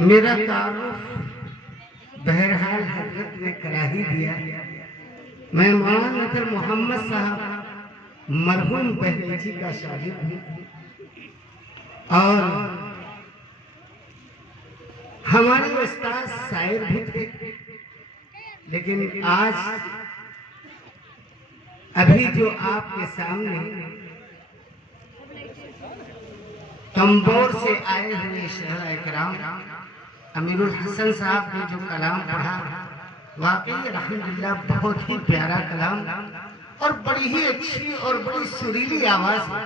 میرا تعارف بہرحال حضرت نے کرا ہی دیا. میں مولانا نذر محمد صاحب مرحوم بہلوی کا شاگرد ہوں اور ہمارے استاد شاعر بھی تھے، لیکن آج ابھی جو آپ کے سامنے کمبور سے آئے ہوئے شہرائے کرام امیر الحسن صاحب نے جو کلام پڑھا، واقعی الحمدللہ بہت ہی پیارا کلام اور بڑی ہی اچھی اور بڑی سریلی آواز ہے.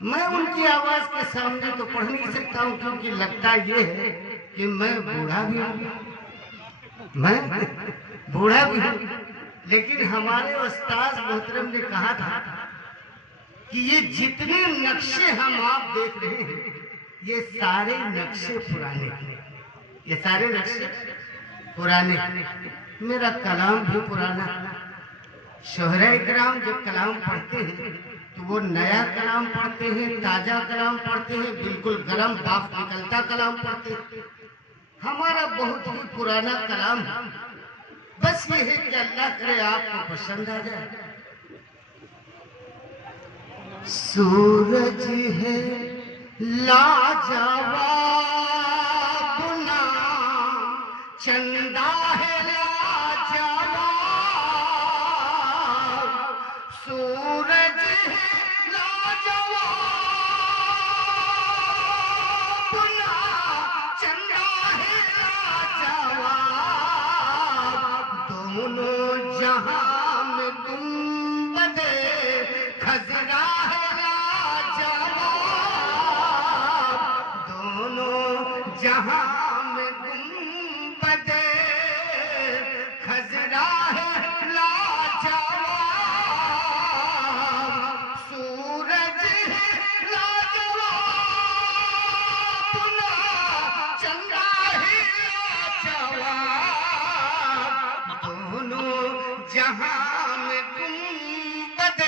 میں ان کی آواز کے سامنے تو پڑھ نہیں سکتا ہوں، کیونکہ لگتا یہ ہے کہ میں بوڑھا بھی ہوں، لیکن ہمارے استاد محترم نے کہا تھا کہ یہ جتنے نقشے ہم آپ دیکھ رہے ہیں یہ سارے نقشے پرانے ہیں، یہ سارے نقشے پرانے. میرا کلام بھی پرانا. شہرائے کرام جب کلام پڑھتے ہیں تو وہ نیا کلام پڑھتے ہیں، تازہ کلام پڑھتے ہیں، بالکل گرم بھاپ نکلتا کلام پڑھتے ہیں. ہمارا بہت ہی پرانا کلام ہے. بس یہ ہے کہ اللہ کرے آپ کو پسند آ جائے. سورج ہے لاجواب نام، چندہ ہے لاجواب. سورج ہے لاجواب نام، چندہ ہے لاجواب. دونوں جہاں میں گنبد خضرا ہے لاجواب. دونوں جہاں میں گنبد خضرا ہے لاجواب. سورج ہے لاجواب نام، چندہ ہے لاجواب. دونوں جہاں میں گنبد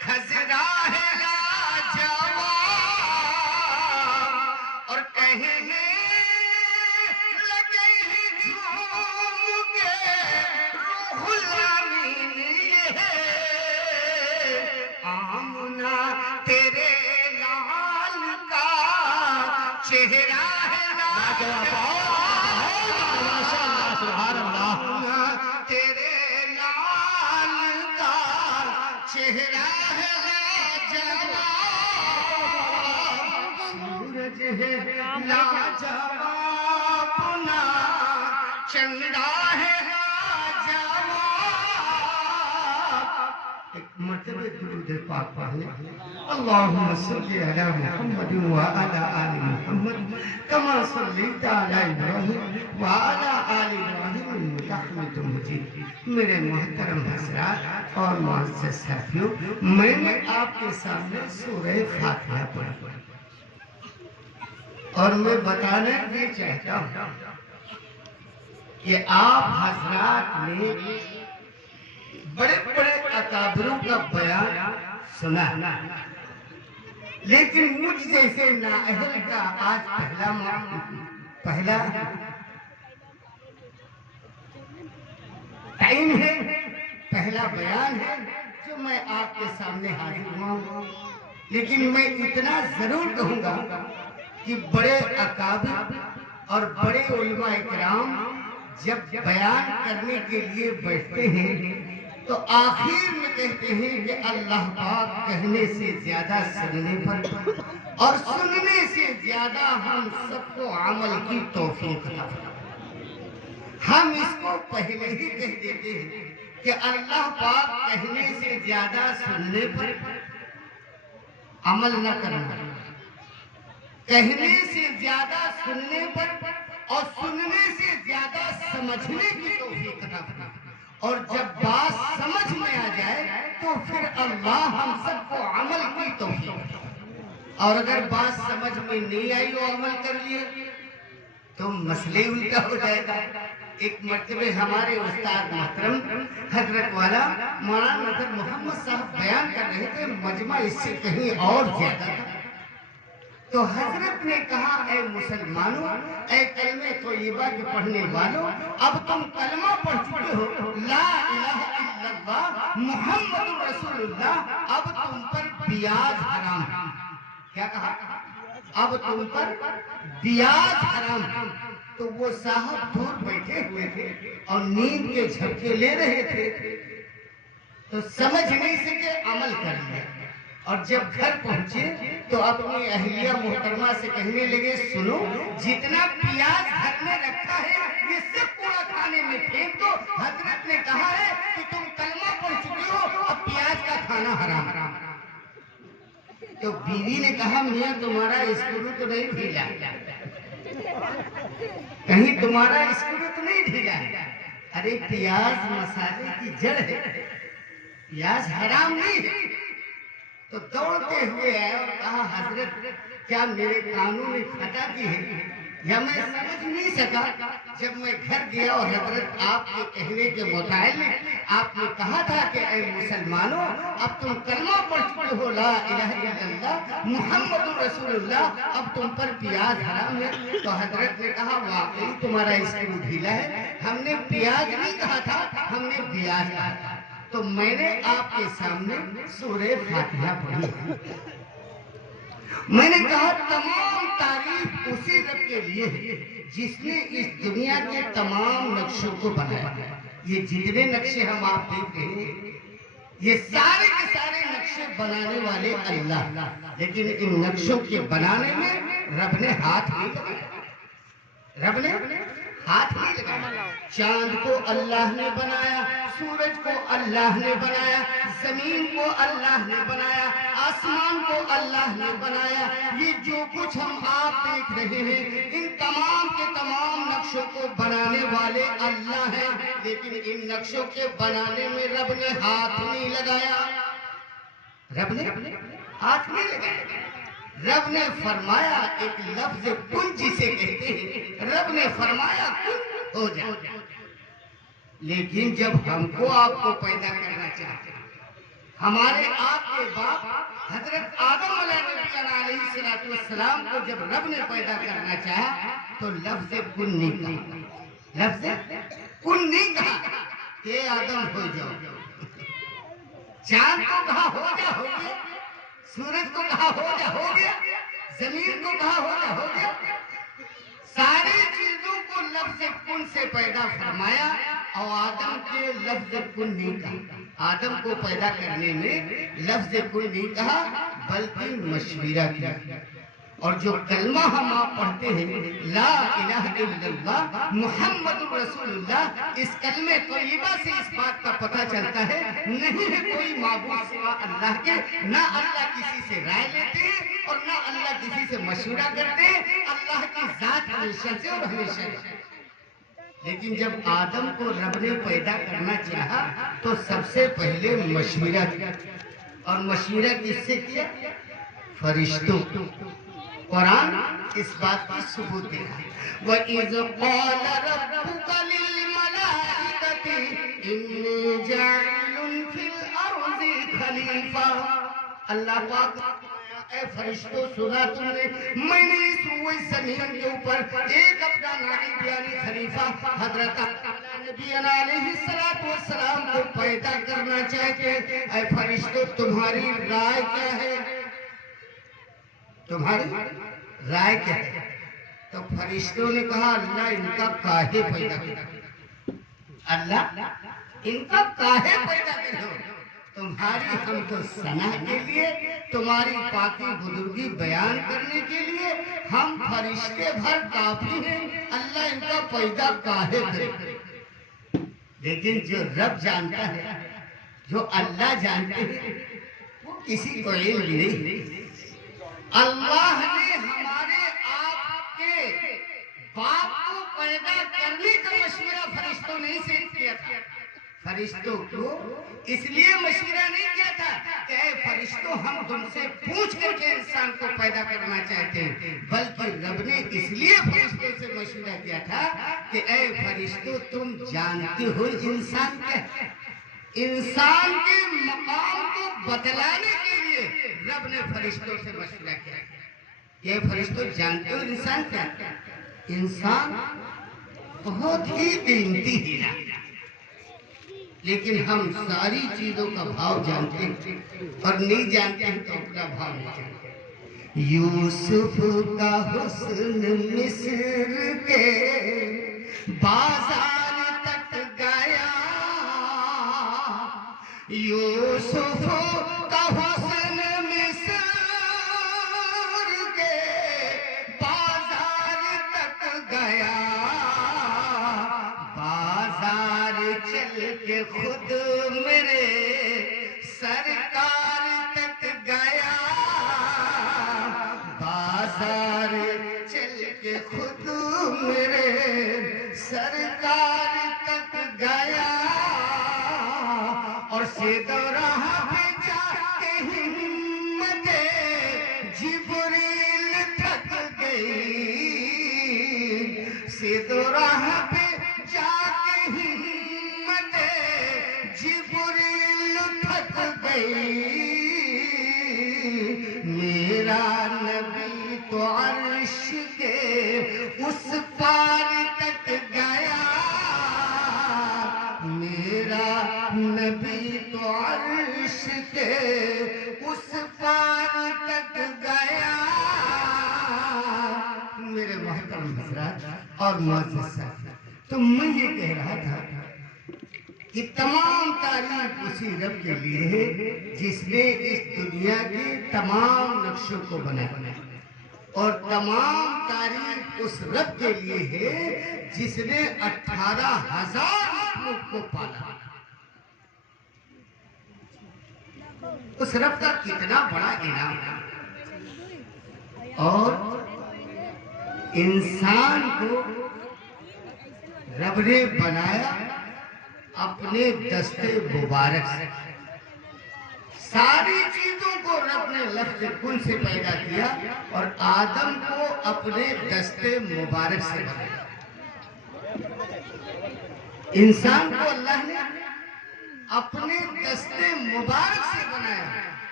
خضرا ہے لاجواب. اور کہنے لگے جھوم کے روح الامین یہ ہے، آمنہ تیرے لال کا چہرہ ہے لاجواب. تیرے لال کا چہرہ ہے لاجواب. سورج ہے لاجواب نام، چندہ ہے لاجواب. ایک مرتبہ درود پاک پڑھیں. اللہم صلی علی محمد وعلی آل محمد کما صلیت علی ابراہیم وعلی آل ابراہیم انک حمید مجید. میرے محترم حضرات اور معزز ساتھیوں، میں نے آپ کے سامنے سورہ فاتحہ پڑھی اور میں بتانا یہ چاہتا ہوں کہ آپ حضرات نے بڑے بڑے اکابروں کا بیان سنا، لیکن مجھ جیسے نااہل کا آج پہلا ٹائم ہے، پہلا بیان ہے جو میں آپ کے سامنے حاضر ہوا ہوں. لیکن میں اتنا ضرور کہوں گا کہ بڑے اکابر اور بڑے علماء کرام جب بیان کرنے کے لیے بیٹھتے ہیں تو آخر میں کہتے ہیں کہ اللہ پاک کہنے سے زیادہ سننے پر اور سننے سے زیادہ ہم سب کو عمل کی توفیق عطا فرمائے. ہم اس کو پہلے ہی کہہ دیتے ہیں کہ اللہ پاک کہنے سے زیادہ سننے پر عمل نہ کرنا، کہنے سے زیادہ سننے پر اور سننے سے زیادہ سمجھنے کی توفیق عطا فرمائے. اور جب بات سمجھ میں آ جائے تو پھر اللہ ہم سب کو عمل کی توفیق. اور اگر بات سمجھ میں نہیں آئی اور عمل کر لیے تو مسئلے الٹا ہو جائے گا. ایک مرتبہ ہمارے استاد محترم حضرت والا مولانا نذر محمد صاحب بیان کر رہے تھے، مجمع اس سے کہیں اور زیادہ تھا. تو حضرت نے کہا اے مسلمانوں، اے کلمہ طیبہ کے پڑھنے والوں، اب تم کلمہ پڑھ چکے ہو، لا الہ الا اللہ محمد رسول اللہ، اب تم پر بیاض حرام ہے۔ کیا کہا؟ اب تم پر بیاض حرام ہے۔ تو وہ صاحب دور بیٹھے ہوئے تھے اور نیند کے جھپکے لے رہے تھے، تو سمجھ نہیں سکے، عمل کر لیا۔ اور جب گھر پہنچے تو اپنی اہلیہ محترمہ سے کہنے لگے، سنو، جتنا پیاز گھر میں رکھا ہے یہ سب کوڑا کھانے میں پھینک دو، حضرت نے کہا ہے کہ تم کلمہ پڑھ چکے ہو، اب پیاز کا کھانا حرام۔ تو بیوی نے کہا، میاں تمہارا اسکرو تو نہیں ڈھیلا، کہیں تمہارا اسکرو تو نہیں ڈھیلا؟ ارے پیاز مسالے کی جڑ ہے، پیاز حرام نہیں ہے۔ تو دوڑتے ہوئے آئے اور کہا، حضرت کیا میرے کانوں میں پھٹا کی ہے یا میں سمجھ نہیں سکا؟ جب میں گھر گیا اور حضرت آپ کے کہنے کے متعلق آپ نے کہا تھا کہ اے مسلمانوں، اب تم کلمہ پڑھ چکے ہو، لا الہ الا اللہ محمد رسول اللہ، اب تم پر پیاز حرام ہے، تو حضرت نے کہا، واقعی تمہارا اسکرو ڈھیلا ہے، ہم نے پیاز نہیں کہا تھا، ہم نے بیاض کہا تھا۔ تو میں نے آپ کے سامنے سورہ فاتحہ پڑھی۔ میں نے کہا تمام تعریف اسی رب کے لیے ہے جس نے اس دنیا کے تمام نقشوں کو بنایا۔ یہ جتنے نقشے ہم آپ دیکھ رہے ہیں یہ سارے کے سارے نقشے بنانے والے اللہ، لیکن ان نقشوں کے بنانے میں رب نے ہاتھ نہیں لگایا، رب نے ہاتھ نہیں لگایا۔ چاند کو اللہ نے بنایا، سورج کو اللہ نے بنایا، زمین کو اللہ نے بنایا، آسمان کو اللہ نے بنایا۔ یہ جو کچھ ہم آپ دیکھ رہے ہیں ان تمام کے تمام نقشوں کو بنانے والے اللہ ہیں، لیکن ان نقشوں کے بنانے میں رب نے ہاتھ نہیں لگایا، رب نے ہاتھ نہیں لگایا۔ رب نے فرمایا، ایک لفظ کن جسے کہتے ہیں، رب نے فرمایا کن ہو جا۔ لیکن جب ہم کو آپ کو پیدا کرنا چاہتے ہیں، ہمارے آپ کے باپ حضرت آدم علیہ السلام کو جب رب نے پیدا کرنا چاہا تو لفظ کن نہیں کہا، لفظ کن نہیں کہا کہ آدم ہو جاؤ۔ چاند کو کہا ہو جا، ہو گیا، سورج کو کہا ہو جا، ہو گیا، زمین کو کہا ہو جا، ہو گیا۔ ساری چیزوں کو لفظ کن سے پیدا فرمایا اور آدم کے لفظ کن نہیں کہا۔ آدم کو پیدا کرنے میں لفظ کن نہیں کہا بلکہ مشورہ کیا۔ اور جو کلمہ ہم آپ پڑھتے ہیں لا الہ الا اللہ محمد رسول اللہ، اس کلمہ طیبہ سے اس بات کا پتہ چلتا ہے نہیں ہے کوئی معبود سوا اللہ کے، نہ اللہ کسی سے رائے لیتے ہیں اور نہ اللہ کسی سے مشورہ کرتے ہیں، اللہ کی ذات ہمیشہ سے اور ہمیشہ ہے۔ لیکن جب آدم کو رب نے پیدا کرنا چاہا تو سب سے پہلے مشورہ کیا، اور مشورہ کس سے کیا؟ فرشتوں۔ قرآن اس بات کی ثبوت دیتا ہے، وَإِذْ قَالَ رَبُّكَ لِلْمَلَائِكَةِ إِنِّي جَاعِلٌ فِي الْأَرْضِ خَلِيفَةً۔ اللہ پاک اے فرشتوں سنا تم نے، میں نے اس روئے زمین کے اوپر ایک اپنا نائب یعنی خلیفہ حضرت نبی علیہ السلام کو پیدا کرنا چاہتے ہیں۔ اے فرشتوں تمہاری رائے کیا ہے؟ تمہاری رائے کیا ہے؟ تو فرشتوں نے کہا اللہ ان کا کاہے پیدا کرو، اللہ ان کا کاہے پیدا کرو، تمہاری حمد و ثنا کے لیے، تمہاری پاکی بزرگی بیان کرنے کے لیے ہم فرشتے بھر کافی ہیں، اللہ ان کا پیدا کاہے کرے۔ لیکن جو رب جانتا ہے، جو اللہ جانتے ہیں، وہ کسی کو علم نہیں۔ اللہ نے ہمارے آپ کے باپ کو پیدا کرنے کا مشورہ فرشتوں نہیں سے کیا تھا۔ فرشتوں کو اس لیے مشورہ نہیں کیا تھا کہ اے فرشتوں ہم تم سے پوچھ کر کے انسان کو پیدا کرنا چاہتے ہیں، بلکہ رب نے اس لیے فرشتوں سے مشورہ کیا تھا کہ اے فرشتوں تم جانتے ہو انسان کیا ہے۔ انسان کے مقام کو بتلانے کے لیے رب نے فرشتوں سے مشورہ کیا یہ فرشتوں جانتے ہو انسان کیا؟ انسان بہت ہی قیمتی ہیرا، لیکن ہم ساری چیزوں کا بھاؤ جانتے ہیں اور نہیں جانتے ہیں تو اپنا بھاؤ نہیں جانتے۔ یوسف کا حسن مصر کے بازار تک گیا، یوسف کا حسن مصر کے بازار تک گیا، بازار چل کے خود میرے سرکار تک گیا، بازار چل کے خود میرے سرکار تک گیا، اور سیدراہ پہ جا کے ہمت جبریل تھک گئی، سیدراہ پہ جا کے ہمت جبریل تھک گئی، میرا نبی تو عرش کے اس پار تک گیا، میرا نبی تو عرش کے اس پار تک گیا۔ میرے محترم حضرات اور معزز ساتھی، تو میں یہ کہہ رہا تھا کہ تمام تعریف اسی رب کے لیے ہے جس نے اس دنیا کے تمام نقشوں کو بنایا، اور تمام تعریف اس رب کے لیے ہے جس نے 18,000 مخلوق کو پالا۔ اس رب کا کتنا بڑا انعام ہے، اور انسان کو رب نے بنایا اپنے دستے مبارک سے، ساری چیزوں کو رب نے لفظ کن سے پیدا کیا، اور آدم کو اپنے دستے مبارک سے بنایا۔ انسان کو اللہ نے اپنے دستے مبارک سے بنایا،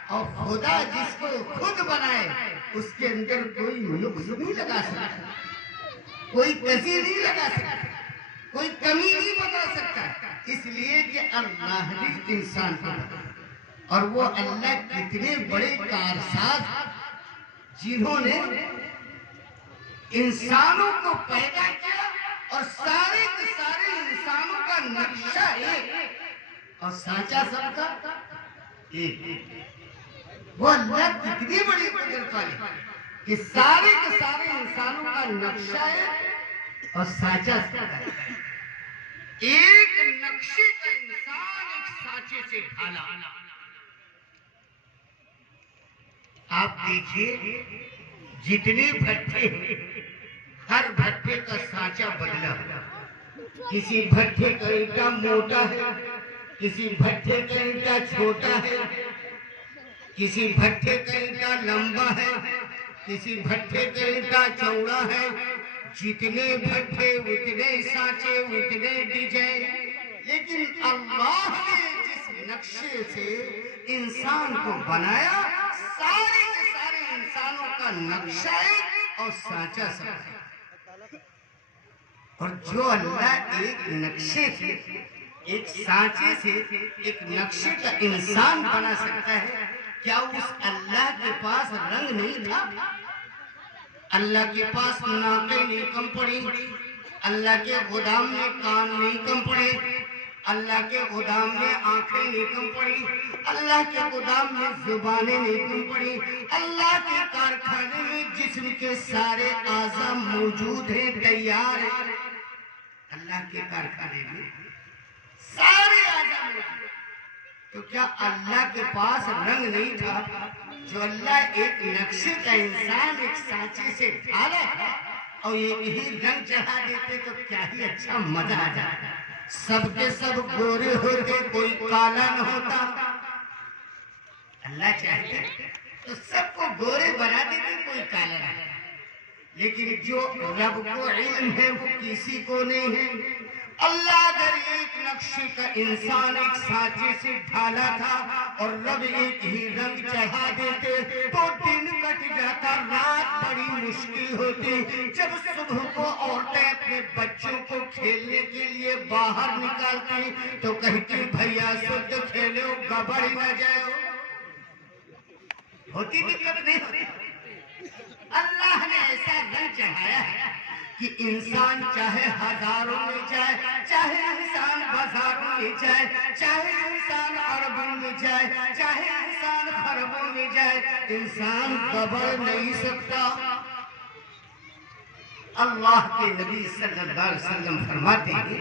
اور خدا جس کو خود بنائے اس کے اندر کوئی نقص نہیں لگا سکتا، کوئی کسی نہیں لگا سکتا، کوئی کمی نہیں بتا سکتا، اس لیے کہ اللہ نے انسان کو بنایا۔ اور وہ اللہ کتنے بڑے کارساز جنہوں نے انسانوں کو پیدا کیا، اور سارے کے سارے انسانوں کا نقشہ ایک اور سانچہ سب کا ایک۔ وہ اللہ کتنی بڑی قدرت والے کہ سارے کے سارے انسانوں کا نقشہ ایک اور سانچہ سب کا ایک نقشے کا انسان ایک سانچے سے ڈھالا۔ آپ دیکھیے جتنے بھٹے ہر بھٹے کا سانچہ بدلا، کسی بھٹے کا اینٹا موٹا ہے، کسی بھٹے کا اینٹا چھوٹا ہے، کسی بھٹے کا اینٹا لمبا ہے، کسی بھٹے کا اینٹا چوڑا ہے، جتنے بھٹے اتنے سانچے اتنے ڈیزائن، لیکن اللہ نے جس نقشے سے انسان کو بنایا، سارے کے سارے انسانوں کا نقشہ ایک اور سانچہ سب ہے۔ اور جو اللہ ایک نقشے سے ایک سانچے سے ایک نقشے کا انسان بنا سکتا ہے، کیا اس اللہ کے پاس رنگ نہیں تھا؟ اللہ کے پاس ناکیں نہیں کم پڑی، اللہ کے غلام میں کان نہیں کم پڑے، اللہ کے غلام میں آنکھیں نہیں کم پڑی، اللہ کے غلام میں زبانیں نہیں کم پڑی، اللہ کے کارخانے میں جسم کے سارے اعضاء موجود ہیں، تیار ہیں۔ اللہ کے کارخانے میں سارے اعضاء موجود ہیں، تو کیا اللہ کے پاس رنگ نہیں تھا؟ جو اللہ ایک نقشے کا انسان ایک سانچے سے ڈھالا تھا، اور یہی رنگ چڑھا دیتے تو کیا ہی اچھا مزہ آ جاتا۔ سب کے سب گورے ہوتے، کوئی کالا نہ ہوتا۔ اللہ چاہتے تو سب کو گورے بنا دیتے، کوئی کالا نہ ہوتا، لیکن جو رب کو علم ہے وہ کسی کو نہیں ہے، اللہ اگر ایک نقشے کا انسان ایک سانچے سے ڈھالا تھا اور رب ایک ہی رنگ چڑھا دیتے تو دن کٹ جاتا، رات بڑی مشکل ہوتی۔ جب صبح کو عورتیں اپنے بچوں کو کھیلنے کے لیے باہر نکالتی تو کہتی بھیا سد کھیلو گبڑ نہ جائے، ہوتی دقت نہیں ہوتی۔ اللہ نے ایسا رنگ چڑھایا ہے کہ انسان چاہے ہزاروں میں جائے، چاہے انسان بازاروں میں جائے، چاہے انسان عربوں میں جائے، چاہے انسان خربوں میں جائے، انسان گبڑ نہیں سکتا۔ اللہ کے نبی صلی اللہ علیہ وسلم فرماتے ہیں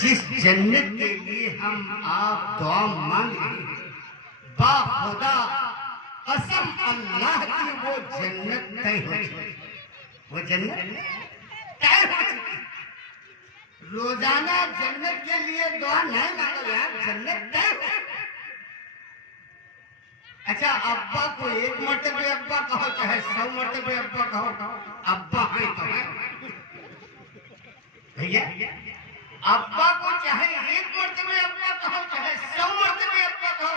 جس جنت کے لیے ہم آپ دعا مانگ رہے ہیں، با خدا قسم اللہ کی وہ جنت طے ہو چکی، وہ جنت طے ہو چکی۔ روزانہ جنت کے لیے دعا نہیں مانگو یار، جنت طے ہو۔ اچھا ابا کو ایک مرتبہ ابا کہو چاہے 100 مرتبہ ابا کہو، ابا ہیں تو ہیں بھیا۔ ابا کو چاہے ایک مرتبہ ابا کہو چاہے 100 مرتبہ ابا کہو،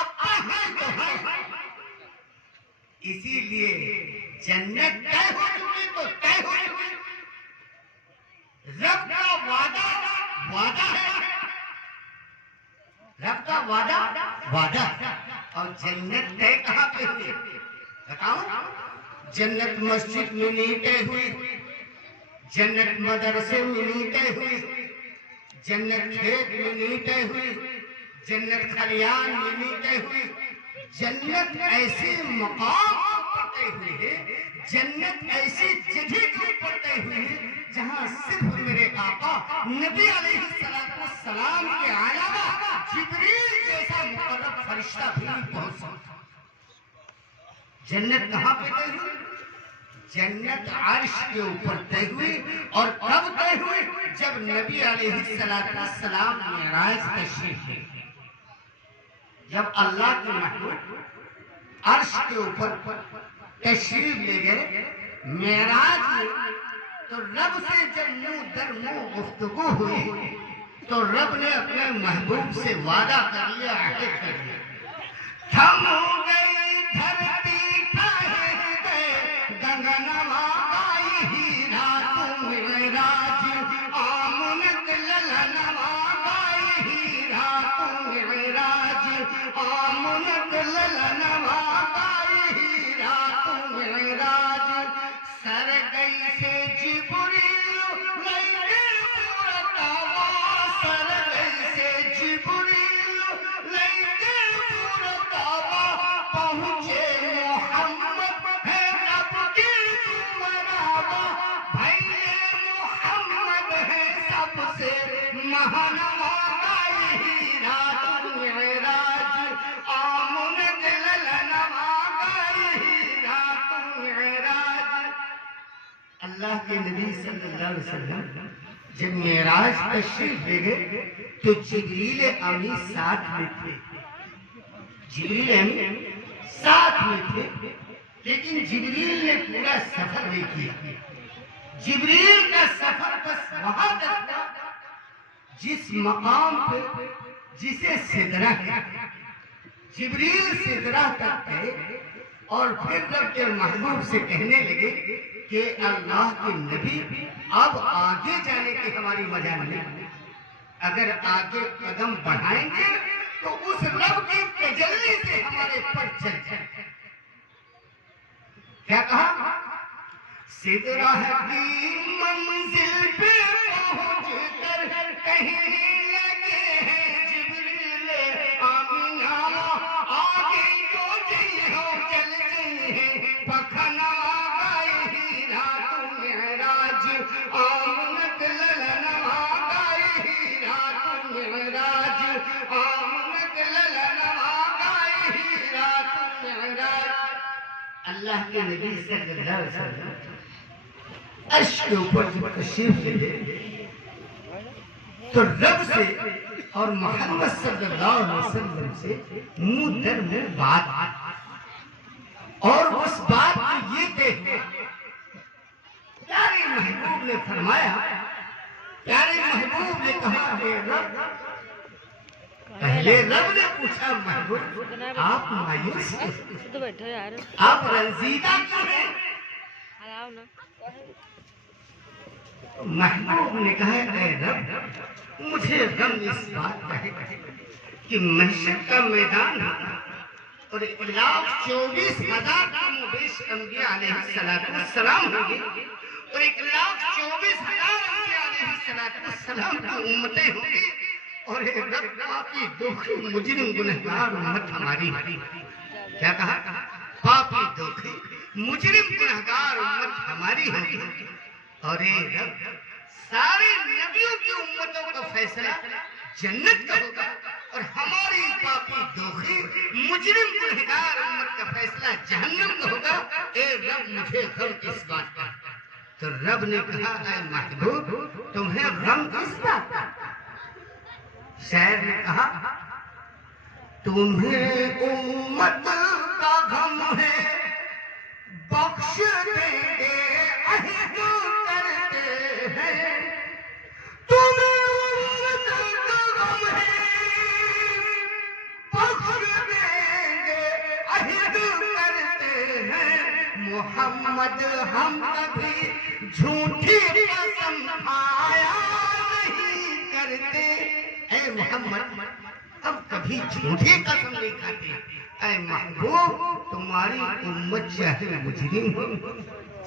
ابا ہیں تو ہیں۔ اسی لیے جنت طے ہو چکی تو طے ہو چکی۔ رب کا وعدہ وعدہ ہے، رب کا وعدہ وعدہ ہے۔ اور جنت طے کہاں پہ ہوئی بتاؤ؟ جنت مسجد میں نہیں طے ہوئی، جنت مدرسے میں نہیں طے ہوئی، جنت کھیت میں نہیں طے ہوئی، جنت کھلیان میں نہیں طے ہوئی۔ جنت ایسے مقام پر طے ہوئی ہے، جنت ایسی جگہ پر طے ہوئی ہے جہاں صرف میرے آقا نبی علیہ السلام کے علاوہ جبریل جیسا مقرب فرشتہ بھی نہیں پہنچ سکتا۔ جنت کہاں پہ طے ہوئی؟ جنت عرش کے اوپر طے ہوئی۔ اور کب طے ہوئی؟ جب نبی علیہ السلام معراج تشریف لے گئے، جب اللہ کے محبوب عرش کے اوپر تشریف لے گئے معراج میں، تو رب سے جب منہ در منہ گفتگو ہوئی تو رب نے اپنے محبوب سے وعدہ کر لیا، عہد کر لیا، تھم گئی دھرتی ٹھہر گئے گگنوا گائی ہیرا تم معراج، آمنت للنوا گائی ہیرا تم معراج، آمنت للنوا گائی ہیرا تم معراج۔ سر گئی سے جبریل لے پورتاوا، سر گئی سے جبریل لے پورتاوا، پہنچے محمد ہے رب کی مناوا، بھائی محمد ہے سب سے مہنوا گائی ہیرا تم معراج، آمنت للنوا گائی ہیرا تم معراج۔ اللہ کے نبی صلی اللہ علیہ وسلم جب معراج تشریف لے گئے تو جبریل امین ساتھ میں تھے، جبریل امین ساتھ میں تھے، لیکن جبریل نے پورا سفر نہیں کیا۔ جبریل کا سفر بس وہاں تک تھا جس مقام پہ جسے سدرہ ہے، جبریل سدرہ تک گئے اور پھر رب کے محبوب سے کہنے لگے کہ اللہ کے نبی اب آگے جانے کی ہماری مجال نہیں، اگر آگے قدم بڑھائیں گے تو اس رب کی تجلی سے ہمارے پر چل جائے۔ کیا کہا؟ سدرہ کی منزل پہ پہنچ کر کہیں لگے ہیں جبریل آمین آگے جو جی ہو چل گئی ہے پکھنوا گائی ہیرا تم معراج، آمنت للنوا گائی ہیرا تم معراج، آمنت للنوا گائی ہیرا تم معراج۔ اللہ کے نبی صلی اللہ علیہ وسلم عرش کے اوپر جب تشریف لے گئے تو رب سے اور محمد صلی اللہ علیہ وسلم سے منہ در منہ بات، اور اس بات کو یہ دیکھا پیارے محبوب نے فرمایا محبوب نے کہا اے رب، پہلے رب نے پوچھا محبوب آپ مایوس ہیں، آپ رنجیدہ کیوں ہیں؟ محبوب نے کہا اے رب مجھے غم اس بات کا ہے کہ محشر کا میدان ہے اور 1,24,000 کم و بیش انبیاء علیہ السلام ہوں گے اور 1,24,000 انبیاء علیہ السلام کی امتیں ہوں گی اور اے رب پاپی دکھی مجرم گنہگار امت ہماری کیا کہا؟ پاپی دکھی مجرم گنہگار امت ہماری ہوگی اور اے رب سارے نبیوں کی امتوں کا فیصلہ جنت کا ہوگا اور ہماری پاپی دکھی مجرم گنہگار امت کا فیصلہ جہنم کا ہوگا، اے رب مجھے غم اس بات کا۔ تو رب نے کہا اے محبوب تمہیں غم کس بات کا؟ شاعر نے کہا تمہیں امت کا غم ہے بخش دیں گے عہد کرتے ہیں، تمہیں امت کا غم ہے بخش دیں گے عہد کرتے ہیں، محمد ہم کبھی جھوٹی قسم کھایا نہیں کرتے، اے محمد اب کبھی جھوٹی قسم نہیں کھاتے، اے محبوب تمہاری امت چاہے مجرم ہو،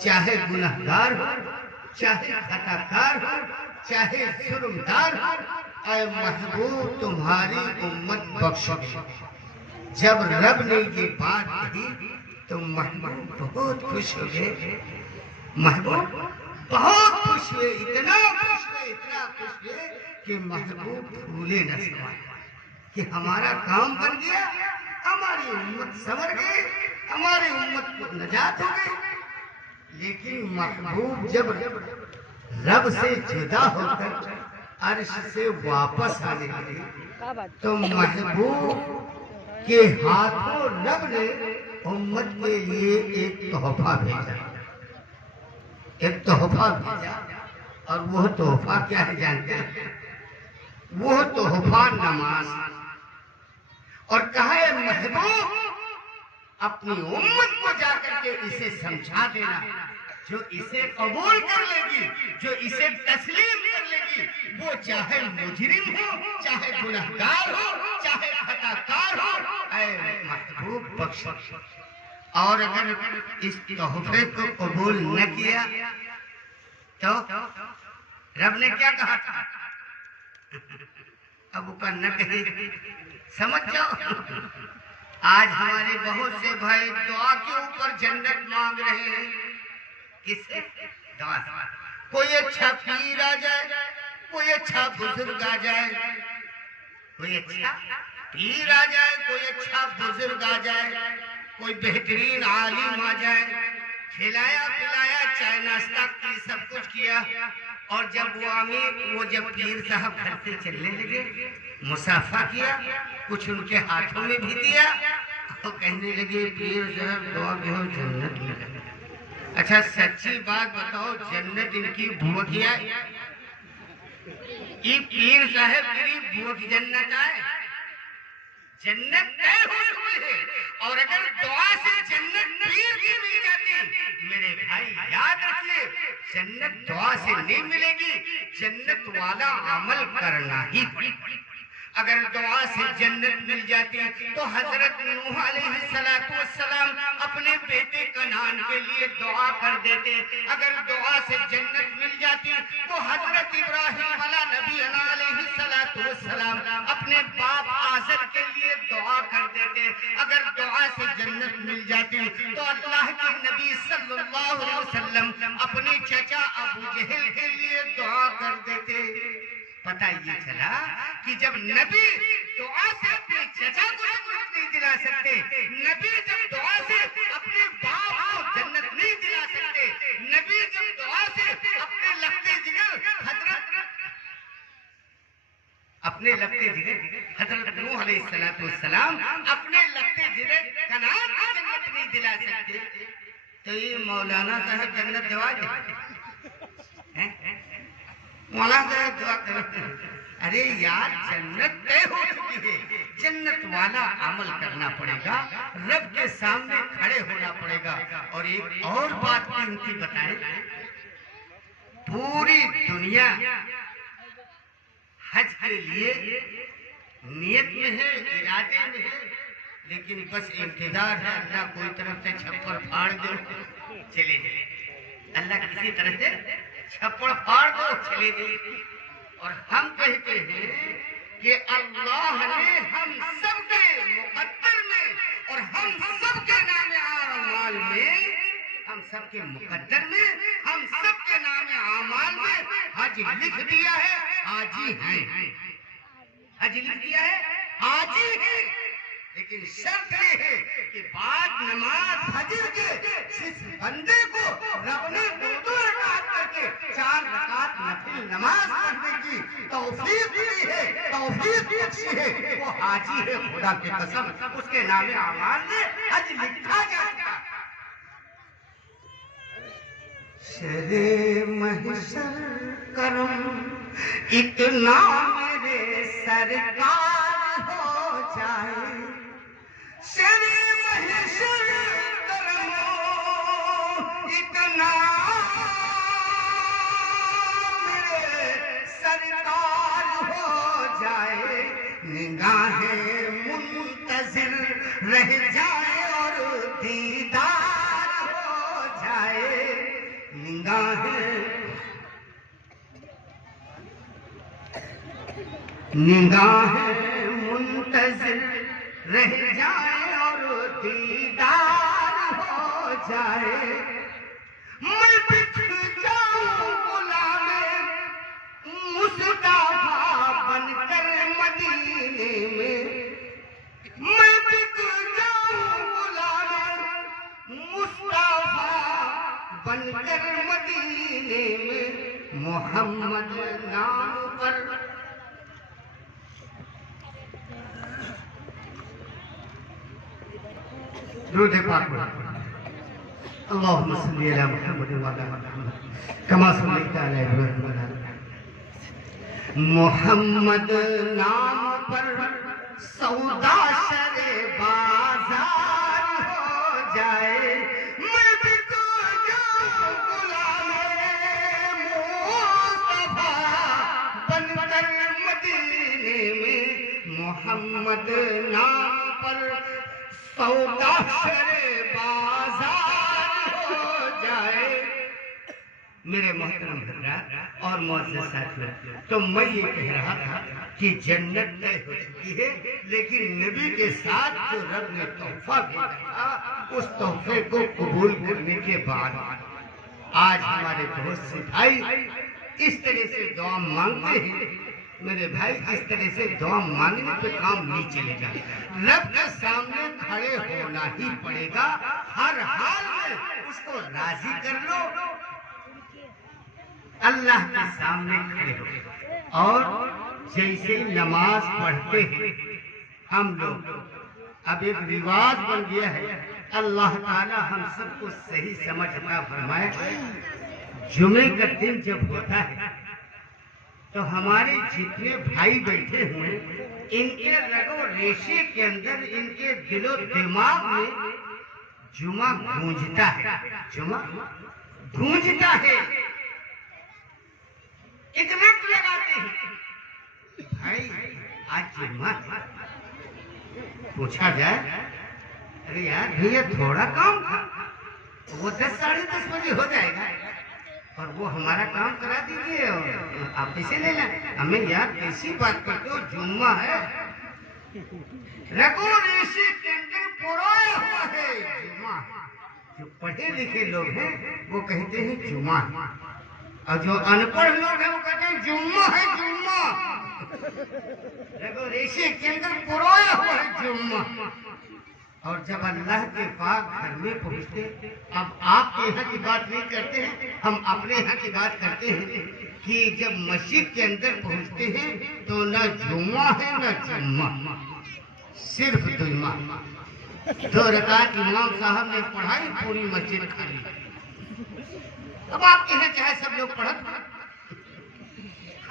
چاہے گنہگار ہو، چاہے خطاکار ہو، چاہے جرمدار ہو، اے محبوب تمہاری امت بخش گئی۔ جب رب نے یہ بات کہی تو محبوب بہت خوش ہو گئے، محبوب بہت خوش ہوئے، اتنا خوش ہوئے کہ محبوب بھولے نہ سمائے کہ ہمارا کام بن گیا، ہماری امت سنور گئی، ہماری امت کو نجات ہو گئی۔ لیکن محبوب جب رب سے جدا ہو کر عرش سے واپس آنے لگے تو محبوب کے ہاتھوں رب نے امت کے لیے ایک تحفہ بھیجا، ایک تحفہ بھیجا، اور وہ تحفہ کیا ہے جانتے ہیں؟ وہ تحفہ نماز، اور کہا ہے محبوب اپنی امت کو جا کر کے اسے سمجھا دینا، جو اسے قبول کر لے گی، جو اسے تسلیم کر لے گی، وہ چاہے مجرم ہو، چاہے گنہگار ہو، چاہے خطاکار ہو، اے محبوب بخش۔ اور اگر اس تحفے کو قبول نہ کیا تو رب نے کیا کہا تھا؟ اب اوپر نہ کہے، سمجھ جاؤ۔ آج ہمارے بہت سے بھائی دعا کے اوپر جنت مانگ رہے ہیں، کس سے؟ دعا۔ کوئی اچھا پیر آ جائے، کوئی اچھا بزرگ آ جائے، کوئی اچھا پیر آ جائے، کوئی اچھا بزرگ آ جائے، کوئی بہترین عالم آ جائے، کھلایا پلایا چائے ناشتہ کی سب کچھ کیا، اور جب وہ جب پیر صاحب گھر سے چلنے لگے مسافہ کیا، کچھ ان کے ہاتھوں میں بھی دیا، تو کہنے لگے پیر صاحب دعا کہو جنت ملے۔ اچھا سچی بات بتاؤ جنت ان کی بھوک کیا ہے؟ یہ پیر صاحب کی بھوک جنت آئے؟ جنت طے ہو چکی ہے، اور اگر دعا سے جنت پیر کی مل جاتی، میرے بھائی یاد رکھیے جنت دعا سے نہیں ملے گی، جنت والا عمل کرنا ہی پڑے گا۔ اگر دعا سے جنت مل جاتی تو حضرت نوح علیہ السلام اپنے بیٹے کنعان کے لیے دعا کر دیتے، اگر دعا سے جنت مل جاتی تو حضرت ابراہیم علیہ السلام اپنے باپ آزر کے لیے دعا کر دیتے، اگر دعا سے جنت مل جاتی تو اللہ کے نبی صلی اللہ علیہ وسلم اپنے چچا ابو جہل کے لیے دعا کر دیتے۔ پتہ یہ چلا کہ جب نبی دعا سے اپنے چچا کو جنت نہیں دلا سکتے، نبی جب دعا سے اپنے باپ کو جنت نہیں دلا سکتے، نبی جب دعا سے اپنے لگتے جگر حضرت نوح علیہ السلام اپنے لگتے جگر کنعان کو جنت نہیں دلا سکتے، تو یہ مولانا صاحب جنت دوا دے مولانا دعا کرو. ارے یار جنت طے ہو چکی ہے, جنت والا عمل کرنا پڑے گا, رب کے سامنے کھڑے ہونا پڑے گا. اور ایک اور بات بھی ان کی بتائیں, پوری دنیا حج کے لیے نیت میں ہے, ارادے میں ہے, لیکن بس انتظار ہے اللہ کوئی طرف سے چھپڑ پھاڑ دو چلے جائے. اللہ کسی طرح سے چھپڑ پھاڑ دو چلے جائے. اور ہم کہتے ہیں کہ اللہ نے ہم سب کے مقدر میں اور ہم سب کے نام اعمال میں, ہم سب کے مقدر میں, ہم سب کے نام اعمال میں حج لکھ دیا ہے, حاجی ہیں. حج لکھ دیا ہے, حاجی ہیں. لیکن شرط یہ ہے کہ بعد نماز فجر کے جس بندے کو رب نے 2 رکعت کر کے 4 رکعت نفل نماز پڑھنے کی توفیق دی ہے, توفیق بخشی ہے, وہ حاجی ہے. خدا کی قسم اس کے نام اعمال میں حج لکھا جاتا. شرے محشر کرم اتنا میرے سرکار ہو جائے, شرے محشر کرم اتنا میرے سرکار ہو جائے, نگاہیں منتظر رہ جائے اور دیدار ہو جائے. نگاہیں منتظر رہ جائے اور دیدار ہو جائے. میں بچھ جاؤں غلام مصطفیٰ بن کر مدینے میں, میں بچھ جاؤں غلام مصطفیٰ بن کر مدینے میں. محمد نام پر درود پاک پڑھو. اللہم صلی علی محمد وعلی آل محمد کما صلیت علی ابراہیم وعلی آل ابراہیم. محمد نام پر سودا شرے بازار ہو جائے, میں بک جاؤں غلام مصطفیٰ بن کر مدینے میں. محمد نام پر سودا شرے بازار ہو جائے. میرے محترم حضرات اور معزز ساتھیوں, تو میں یہ کہہ رہا تھا کہ جنت طے ہو چکی ہے, لیکن نبی کے ساتھ جو رب نے تحفہ بھیجا تھا, اس تحفے کو قبول کرنے کے بعد آج ہمارے بہت سے بھائی اس طرح سے دعا مانگتے ہیں. میرے بھائی اس طرح سے دعا مانگنے پہ کام نہیں چلے گا, رب کے سامنے کھڑے ہونا ہی پڑے گا. ہر حال میں اس کو راضی کر لو, اللہ کے سامنے کھڑے ہو. اور جیسے نماز پڑھتے ہیں ہم لوگ, اب ایک رواج بن گیا ہے, اللہ تعالی ہم سب کو صحیح سمجھ عطا فرمائے. جمعے کا دن جب ہوتا ہے تو ہمارے جتنے بھائی بیٹھے ہوئے, ان کے رگ و ریشے کے اندر, ان کے دل و دماغ میں جمعہ گونجتا ہے, جمعہ گونجتا ہے. اتنا لگاتے ہیں بھائی آج جمعہ. پوچھا جائے, ارے یار بھیا تھوڑا کام تھا, وہ 10 ساڑھے 10 بجے ہو جائے گا, اور وہ ہمارا کام کرا دیجیے اور آپ اسے لے لیں. ہمیں یار ایسی بات کرتے ہو, جمعہ ہے, رگو ریشے کے اندر پرویا ہوا ہے جمعہ. جو پڑھے لکھے لوگ ہیں وہ کہتے ہیں جمعہ, اور جو ان پڑھ لوگ ہیں وہ کہتے ہیں جمعہ ہے, جمعہ. رگو ریشے کے اندر پرویا ہوا ہے جمعہ. اور جب اللہ کے پاک گھر میں پہنچتے, اب آپ کے یہاں کی بات نہیں کرتے ہیں, ہم اپنے یہاں کی بات کرتے ہیں کہ جب مسجد کے اندر پہنچتے ہیں تو نہ جمعہ ہے نہ جمعہ, صرف جمعہ. 2 رکعت امام صاحب نے پڑھائی, پوری مسجد خالی. اب آپ کے یہاں چاہے سب لوگ پڑھت,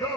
2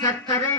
70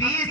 20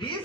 20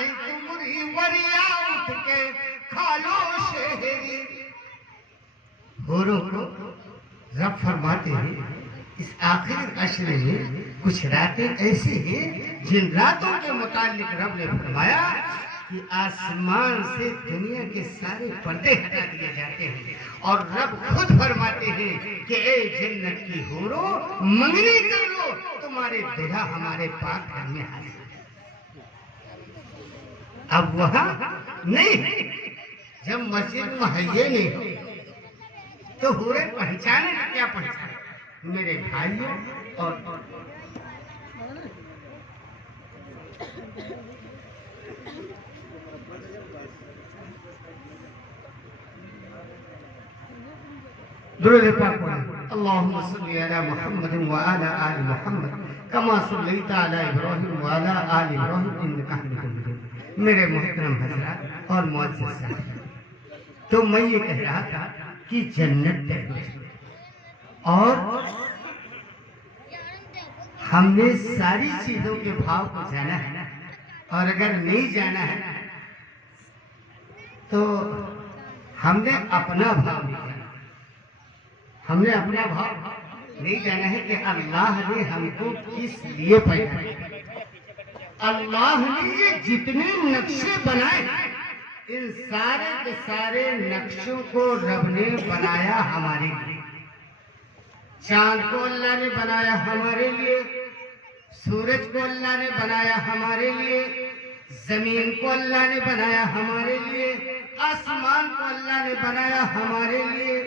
ہے تمری وریا اٹھ کے کھا لو شہری. حوروں کو رب فرماتے ہیں اس آخر عشر میں کچھ راتیں ایسی ہیں جن راتوں کے متعلق رب نے فرمایا کہ آسمان سے دنیا کے سارے پردے ہٹا دیے جاتے ہیں اور رب خود فرماتے ہیں کہ اے جنت کی حوروں منگنی کر لو تمہارے دلہا ہمارے پاک گھر میں حاضر ہے. اب وہاں نہیں جب مسجد مہیا نہیں ہو تو حوریں پہچانے کا کیا پہچانے. میرے بھائیوں اور درود پاک پڑھیں. اللہم صلی علی محمد وعلی آل محمد کما صلیت علی ابراہیم وعلی آل ابراہیم انکا حمید مجید. میرے محترم حضرات اور معزز صاحب، تو میں یہ کہہ رہا تھا کہ جنت ہے اور ہم نے ساری چیزوں کے بھاؤ کو جانا ہے اور اگر نہیں جانا ہے تو ہم نے اپنا بھاؤ نہیں جانا. ہم نے اپنا بھاؤ نہیں جانا ہے کہ اللہ نے ہم کو کس لیے پیدا کیا. اللہ نے یہ جتنے نقشے بنائے ان سارے کے سارے نقشوں کو رب نے بنایا ہمارے لیے. چاند کو اللہ نے بنایا ہمارے لیے، سورج کو اللہ نے بنایا ہمارے لیے، زمین کو اللہ نے بنایا ہمارے لیے، آسمان کو اللہ نے بنایا ہمارے لیے.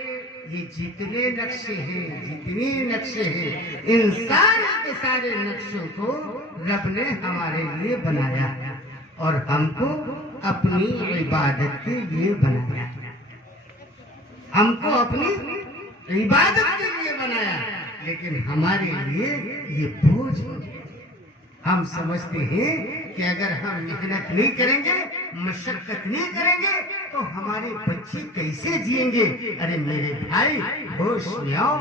یہ جتنے نقشے ہیں جتنی نقشے ہیں ان سارے کے سارے نقشوں کو رب نے ہمارے لیے بنایا اور ہم کو اپنی عبادت کے لیے بنایا. ہم کو اپنی عبادت کے لیے بنایا لیکن ہمارے لیے یہ بوجھ ہو گیا. ہم سمجھتے ہیں کہ اگر ہم محنت نہیں کریں گے مشقت نہیں کریں گے تو ہمارے بچے کیسے جئیں گے. ارے میرے بھائی ہوش میں آؤ.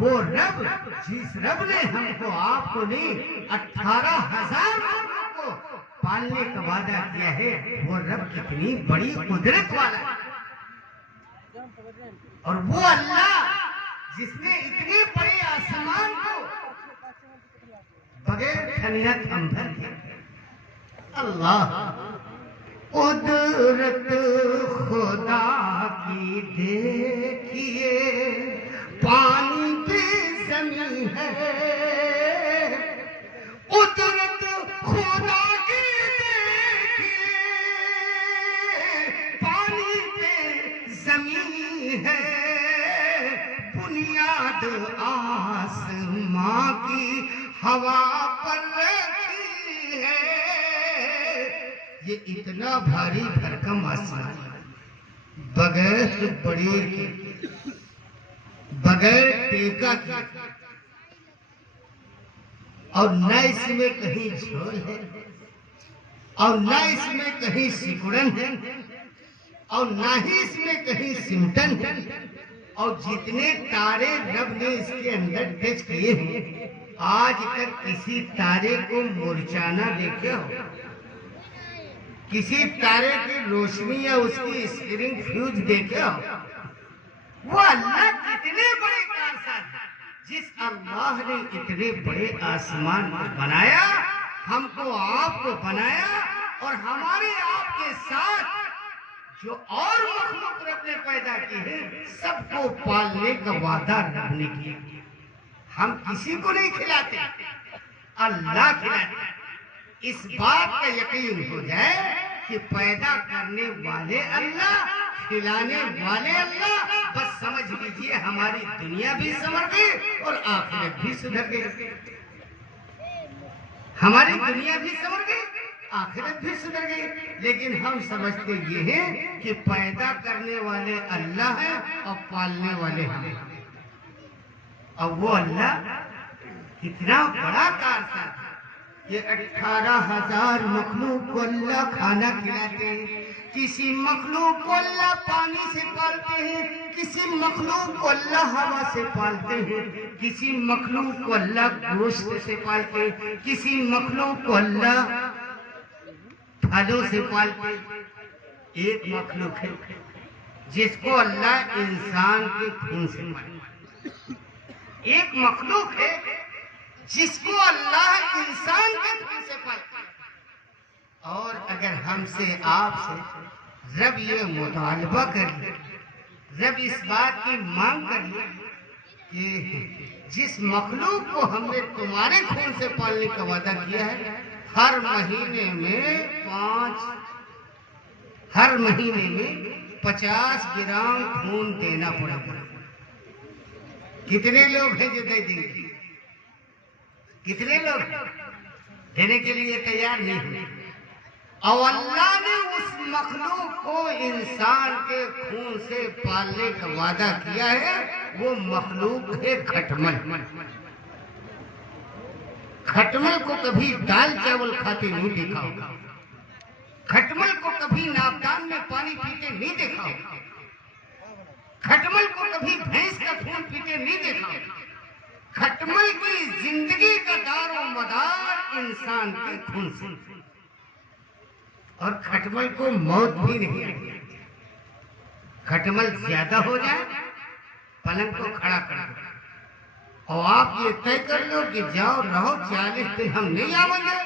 وہ رب جس رب نے ہم کو آپ کو نہیں 18,000 لوگوں کو پالنے کا وعدہ کیا ہے وہ رب کتنی بڑی قدرت والا ہے. اور وہ اللہ جس نے اتنے بڑے آسمان کو بغیر کھنیت اندر کیا. اللہ قدرت خدا کی دیکھیے پانی پہ زمین ہے. قدرت خدا کی دیکھیے پانی پہ زمین ہے. بنیاد آسماں کی ہوا پر رکھی ہے. یہ اتنا بھاری بھرکم آسمان بغیر بڑے کے بغیر ٹیکا کے اور نہ اس میں کہیں جھول ہے اور نہ اس میں کہیں سکڑن ہے اور نہ ہی اس میں کہیں سمٹن ہے. اور جتنے تارے رب نے اس کے اندر ٹچ کیے ہیں آج تک کسی تارے کو مورچانا دیکھے ہو؟ کسی تارے کی روشنی یا اس کی اسپرنگ فیوز دیکھے ہو؟ وہ اللہ کتنے بڑے کارساز ہے. جس اللہ نے اتنے بڑے آسمان کو بنایا ہم کو آپ کو بنایا اور ہمارے آپ کے ساتھ جو اور مخلوق رب نے پیدا کی ہے سب کو پالنے کا وعدہ رب نے کیا. ہم کسی کو نہیں کھلاتے اللہ کھلاتے. اس بات کا یقین ہو جائے کہ پیدا کرنے والے اللہ کھلانے والے اللہ. بس سمجھ لیجئے ہماری دنیا بھی سنور گئی اور آخرت بھی سدھر گئی. ہماری دنیا بھی سنور گئی آخرت بھی سدھر گئی. لیکن ہم سمجھتے یہ ہیں کہ پیدا کرنے والے اللہ ہیں اور پالنے والے ہم. اور وہ اللہ کتنا بڑا کارساز ہے. یہ 18,000 مخلوق کو اللہ کھانا کھلاتے ہیں. کسی مخلوق کو اللہ پانی سے پالتے ہیں، کسی مخلوق کو اللہ ہوا سے پالتے ہیں، کسی مخلوق کو اللہ گوشت سے پالتے ہیں، کسی مخلوق کو اللہ پھلوں سے پالتے ایک مخلوق ہے جس کو اللہ انسان کے خون سے پالتا، ایک مخلوق ہے جس کو اللہ انسان کے خون سے پالتا۔ اور اگر ہم سے آپ سے رب یہ مطالبہ کر لے، رب اس بات کی مانگ کر لے کہ جس مخلوق کو ہم نے تمہارے خون سے پالنے کا وعدہ کیا ہے، ہر مہینے میں 50 گرام خون دینا پڑے گا۔ کتنے لوگ ہیں جو دے دیں گے؟ کتنے لوگ دینے کے لیے تیار نہیں ہیں؟ اور اللہ نے اس مخلوق کو انسان کے خون سے پالنے کا وعدہ کیا ہے، وہ مخلوق ہے کھٹمل۔ کھٹمل کو کبھی دال چاول کھاتے نہیں دیکھا ہوگا، کھٹمل کو کبھی ناپدان میں پانی پیتے نہیں دیکھا ہوگا، کھٹمل کو کبھی بھینس کا خون پیتے نہیں دیکھا ہوگا۔ کھٹمل کی زندگی کا دار و مدار انسان کے خون سے، اور کھٹمل کو موت بھی نہیں آئی۔ کھٹمل زیادہ ہو جائے پلنگ کو کھڑا کر دو، اور آپ یہ طے کر لو کہ جاؤ رہو 40 دن ہم نہیں آؤں گے،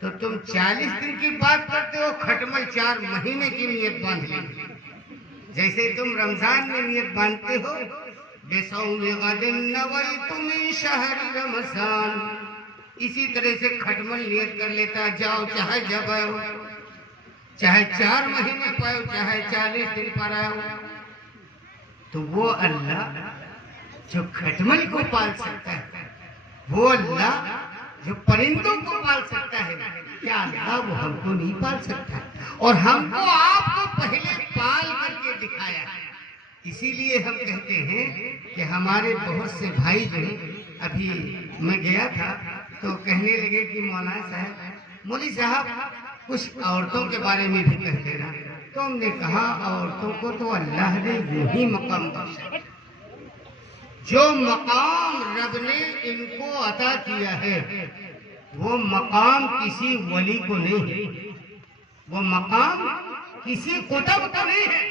تو تم 40 دن کی بات کرتے ہو، کھٹمل 4 مہینے کی نیت باندھ لیں گے۔ جیسے تم رمضان میں نیت باندھتے ہو بِصَوْمِ غَدٍ نَوَيْتُ مِنْ شَهْرِ رَمَضَانَ، اسی طرح سے کھٹمل نیت کر لیتا، جاؤ چاہے جب آؤ، چاہے 4 مہینے پاؤ، چاہے 40 دن پر آؤ۔ تو وہ اللہ جو کھٹمل کو پال سکتا ہے، وہ اللہ جو پرندوں کو پال سکتا ہے، کیا اللہ وہ ہم کو نہیں پال سکتا؟ اور ہم کو آپ کو پہلے پال کر کے دکھایا ہے۔ اسی لیے ہم کہتے ہیں کہ ہمارے بہت سے بھائی جو ہیں، ابھی میں گیا تھا تو کہنے لگے کہ مولانا صاحب، مولوی صاحب کچھ عورتوں کے بارے میں بھی کہہ دینا۔ تو ہم نے کہا عورتوں کو تو اللہ نے یوں ہی مقام بخشا، جو مقام رب نے ان کو عطا کیا ہے وہ مقام کسی ولی کو نہیں ہے، وہ مقام کسی قطب کو نہیں ہے،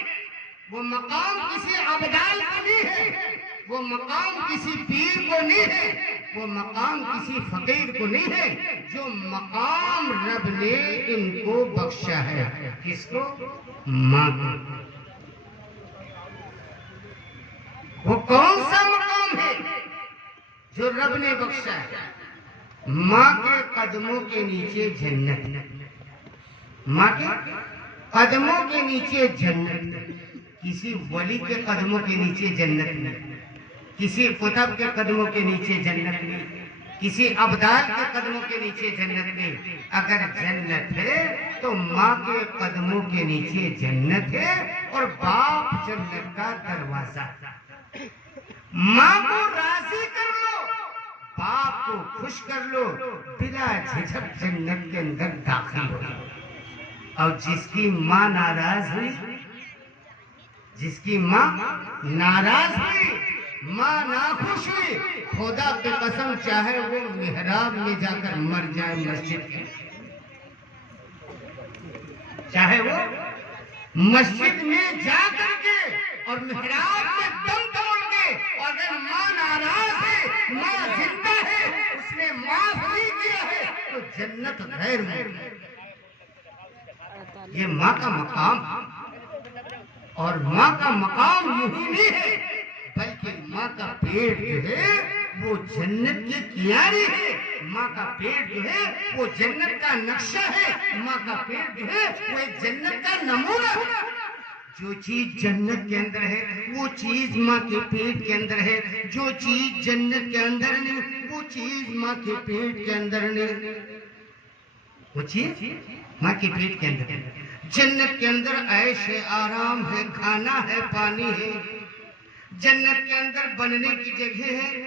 وہ مقام کسی عبدال کو نہیں ہے، وہ مقام کسی پیر کو نہیں ہے، وہ مقام کسی فقیر کو نہیں ہے، جو مقام رب نے ان کو بخشا ہے۔ کس کو؟ ماں کو۔ وہ کون سا مقام ہے جو رب نے بخشا ہے؟ ماں کے قدموں کے نیچے جنت، ماں کے قدموں کے نیچے جنت، کسی ولی کے قدموں کے نیچے جنت نہیں، کسی قطب کے قدموں کے نیچے جنت نہیں، کسی عبدال کے قدموں کے نیچے جنت نہیں۔ اگر جنت ہے تو ماں کے قدموں کے نیچے جنت ہے، اور باپ جنت کا دروازہ۔ ماں کو راضی کر لو، باپ کو خوش کر لو، بلا جھجک جنت کے اندر داخل ہو۔ اور جس کی ماں ناراض ہوئی، جس کی ماں ناراض ہوئی، ماں ناخوش ہوئی، خدا کی قسم چاہے وہ محراب میں جا کر مر جائے مسجد کے، چاہے وہ مسجد میں جا کر کے اور محراب میں دم توڑ کے، اگر ماں ناراض ہے، ماں زندہ ہے، اس نے معاف نہیں کیا ہے، تو جنت غیر ممکن۔ یہ ماں کا مقام، اور ماں کا مقام یہی نہیں ہے بلکہ ماں کا پیٹ جو ہے وہ جنت کی کیاری ہے، ماں کا پیٹ جو ہے وہ جنت کا نقشہ ہے، ماں کا پیٹ جو ہے وہ ایک جنت کا نمونہ ہے۔ جو چیز جنت کے اندر ہے وہ چیز ماں کے پیٹ کے اندر ہے، جو چیز جنت کے اندر نہیں وہ چیز ماں کے پیٹ کے اندر نہیں، وہ چیز ماں کے پیٹ کے اندر۔ جنت کے اندر عیش ہے، آرام ہے، کھانا ہے، پانی ہے، جنت کے اندر بننے کی جگہ ہے،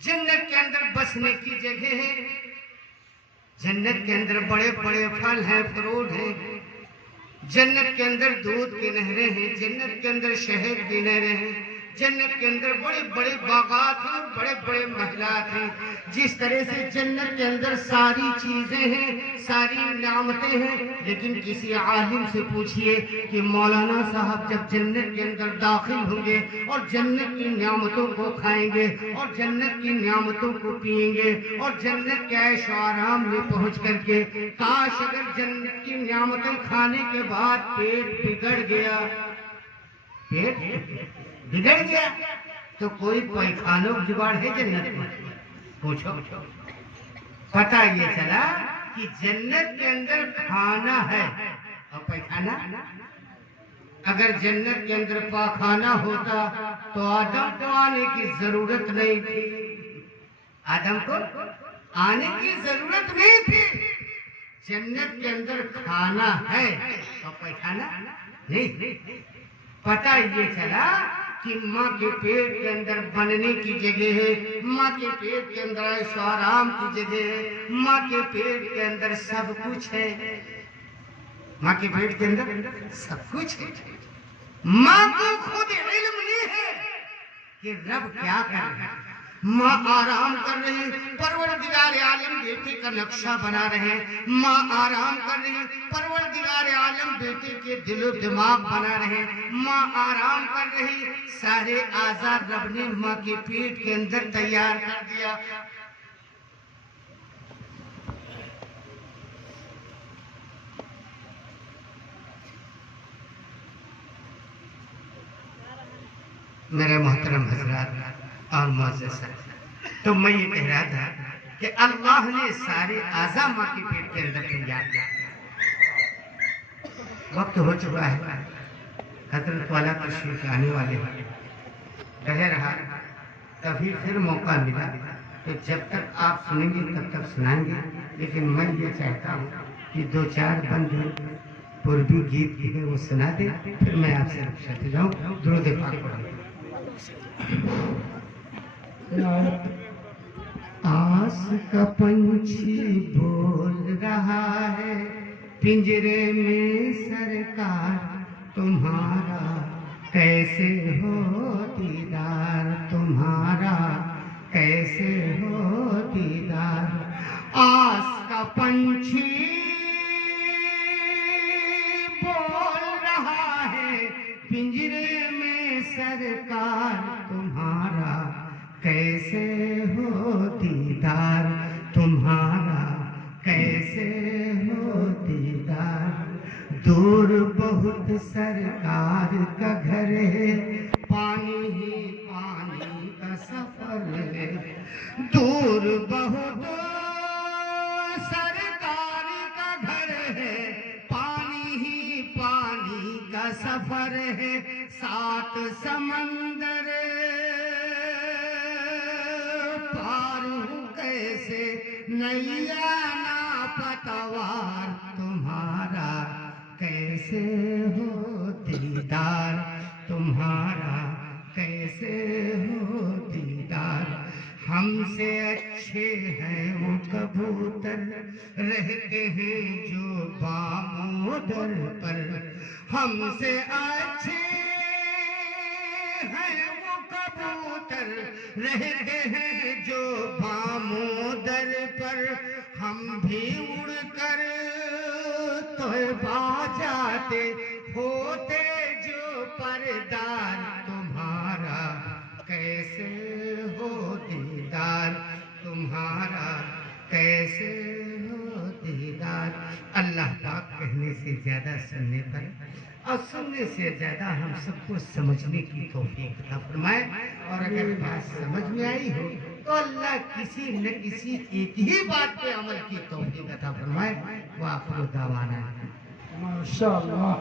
جنت کے اندر بسنے کی جگہ ہے، جنت کے اندر بڑے بڑے پھل ہیں، فروٹ ہیں، جنت کے اندر دودھ کی نہریں ہیں، جنت کے اندر شہد کی نہریں ہیں، جنت کے اندر بڑے بڑے باغات ہیں، بڑے بڑے محلات ہیں. جس طرح سے جنت کے اندر ساری چیزیں ہیں، ساری نعمتیں ہیں. لیکن کسی عالم سے پوچھئے کہ مولانا صاحب جب جنت کے اندر داخل ہوں گے اور جنت کی نعمتوں کو کھائیں گے اور جنت کی نعمتوں کو پیئیں گے اور جنت کے عیش و آرام میں پہنچ کر کے کاش اگر جنت کی نعمتیں کھانے کے بعد پیٹ بگڑ گیا، پیٹ بگڑ گیا تو کوئی پیخانوں کا جگاڑ ہے جنت میں؟ پوچھو. پتہ یہ چلا کہ جنت کے اندر کھانا ہے اور پیخانہ. اگر جنت کے اندر پاخانہ ہوتا تو آدم کو آنے کی ضرورت نہیں تھی. آدم کو آنے کی ضرورت نہیں تھی. جنت کے اندر کھانا ہے اور پیخانہ نہیں. پتہ یہ چلا کہ ماں کے پیٹ کے اندر بننے کی جگہ ہے، ماں کے پیٹ کے اندر عیش و آرام کی جگہ ہے، ماں کے پیٹ کے اندر سب کچھ ہے. ماں کے پیٹ کے اندر سب کچھ ہے. ماں کو خود علم نہیں ہے کہ رب کیا کر رہا ہے. ماں آرام کر رہے ہیں، پروردگار عالم بیٹے کا نقشہ بنا رہے ہیں. ماں آرام کر رہے ہیں، پروردگار عالم بیٹے کے دل و دماغ بنا رہے ہیں. ماں آرام کر رہی، سارے اعضاء رب نے ماں کے پیٹ کے اندر تیار کر دیا. میرے محترم حضرات اور معزز، تو میں یہ کہہ رہا تھا کہ اللہ نے سارے اعضاء ماں کے پیٹ کے اندر تیار کیا. وقت ہو چکا ہے، حضرت والا تشریف آنے والے ہیں. کہہ رہا کبھی پھر موقع ملا تو جب تک آپ سنیں گے تب تک سنائیں گے. لیکن میں یہ چاہتا ہوں کہ 2-4 بند پوربی گیت کی ہے وہ سنا دے، پھر میں آپ سے رخصت جاؤں. درود پاک پڑھیں. آس کا پنچھی بول رہا ہے پنجرے میں سرکار تمہارا کیسے ہو دیدار، تمہارا کیسے ہو دیدار. آس کا پنچھی بول رہا ہے پنجرے میں سرکار تمہارا کیسے ہو دیدار، تمہارا کیسے ہو دیدار. دور بہت سرکار کا گھر ہے، پانی ہی پانی کا سفر ہے. دور بہت سرکار کا گھر ہے، پانی ہی پانی کا سفر ہے. 7 سمندر پار ہوں کیسے نیا ناپتوار، تمہارا کیسے ہو دیدار، تمہارا کیسے ہو دیدار. ہم سے اچھے ہیں وہ کبوتر رہتے ہیں جو بامودر پر. ہم سے اچھے ہیں وہ کبوتر رہتے ہیں جو بامودر پر. ہم بھی اڑ کر طیبہ جاتے ہوتے جو پردار، تمہارا کیسے ہو دیدار، تمہارا کیسے ہو دیدار. اللہ پاک کہنے سے زیادہ سننے پر اور سننے سے زیادہ ہم سب کو سمجھنے کی توفیق عطا فرمائے. اور اگر بات سمجھ میں آئی ہو تو اللہ کسی نہ کسی ایک ہی بات پہ عمل کی توفیق عطا فرمائے. وآخر دعوانا ماشاءاللہ.